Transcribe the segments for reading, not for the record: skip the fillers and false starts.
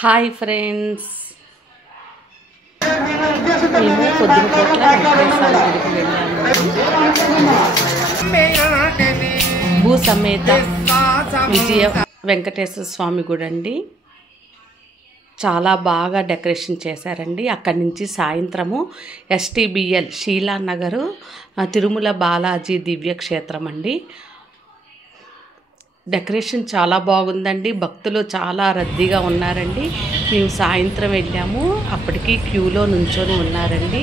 Hi friends, మేము పొద్దునపూట్ల వెంకటేశ్వర గుడికి వెళ్ళాము. భూ సమేత విజయ వెంకటేశ్వర స్వామి గుడి అండి. చాలా బాగా డెకరేషన్ చేశారండి. అక్కడి నుంచి సాయంత్రము ఎస్టీబీఎల్ శీలానగరు తిరుమల బాలాజీ దివ్యక్షేత్రం అండి. డెకరేషన్ చాలా బాగుందండి. భక్తులు చాలా రద్దీగా ఉన్నారండి. మేము సాయంత్రం వెళ్ళాము, అప్పటికి క్యూలో నుంచొని ఉన్నారండి.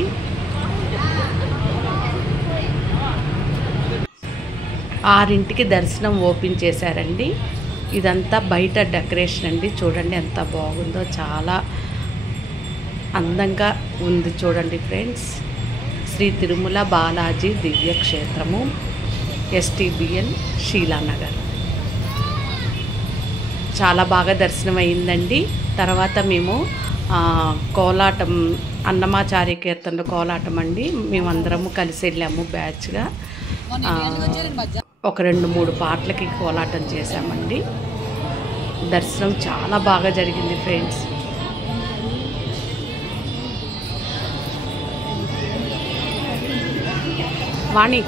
ఆరింటికి దర్శనం ఓపెన్ చేశారండి. ఇదంతా బయట డెకరేషన్ అండి. చూడండి ఎంత బాగుందో, చాలా అందంగా ఉంది. చూడండి ఫ్రెండ్స్, శ్రీ తిరుమల బాలాజీ దివ్యక్షేత్రము, ఎస్టీబీఎల్ శీలానగర్. చాలా బాగా దర్శనం అయిందండి. తర్వాత మేము కోలాటం, అన్నమాచార్య కీర్తనలో కోలాటం అండి. మేమందరము కలిసి వెళ్ళాము బ్యాచ్గా. ఒక 2-3 పాటలకి కోలాటం చేశామండి. దర్శనం చాలా బాగా జరిగింది ఫ్రెండ్స్. వాణి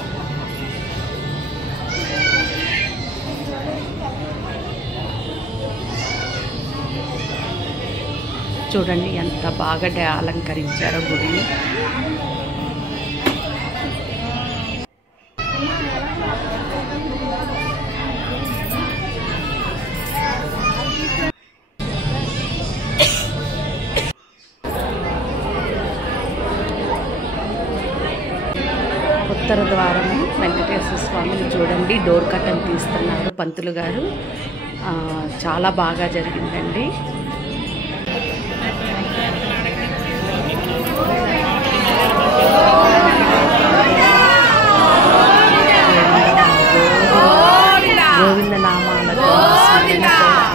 చూడండి ఎంత బాగా అలంకరించారో గుడిని. ఉత్తర ద్వారము వెంకటేశ్వర స్వామిని చూడండి. డోర్ కట్టన్ తీస్తున్నారు పంతులు గారు. చాలా బాగా జరిగిందండి. గోవింద నామాలతో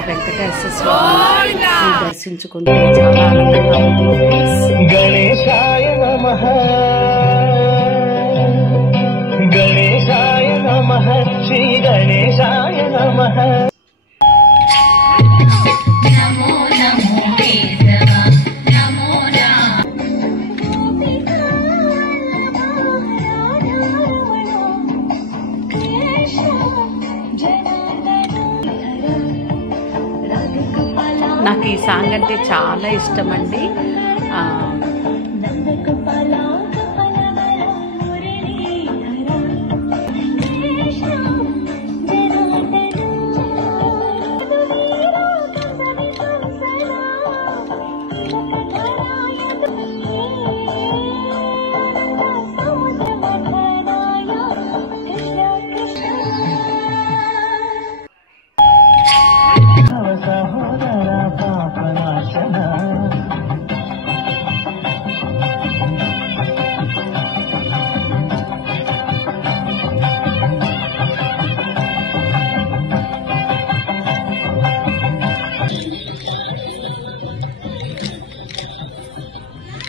వెంకటేశ్వర స్వామిని దర్శించుకుంటే చాలా ఆనందంగా ఉంది. గణేశాయ నమః, గణేశాయ నమః, శ్రీ గణేశాయ నమః. నాకు ఈ సాంగ్ అంటే చాలా ఇష్టం అండి.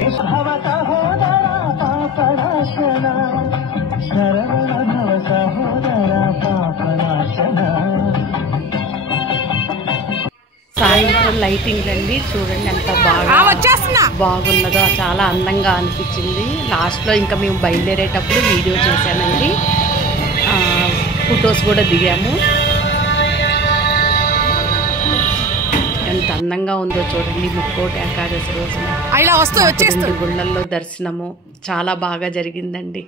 భవ సహోదర పాపనాశన, శరవణ భవ సహోదర పాపనాశన. సాయంత్రం లైటింగ్ అండి. చూడండి ఎంత బాగా బాగున్నదో, చాలా అందంగా అనిపించింది. లాస్ట్లో ఇంకా మేము బయలుదేరేటప్పుడు వీడియో చేశానండి. ఫొటోస్ కూడా దిగాము. ఎంత అందంగా ఉందో చూడండి. ముక్కోటి ఏకాదశి రోజున గుళ్ళల్లో దర్శనము చాలా బాగా జరిగిందండి.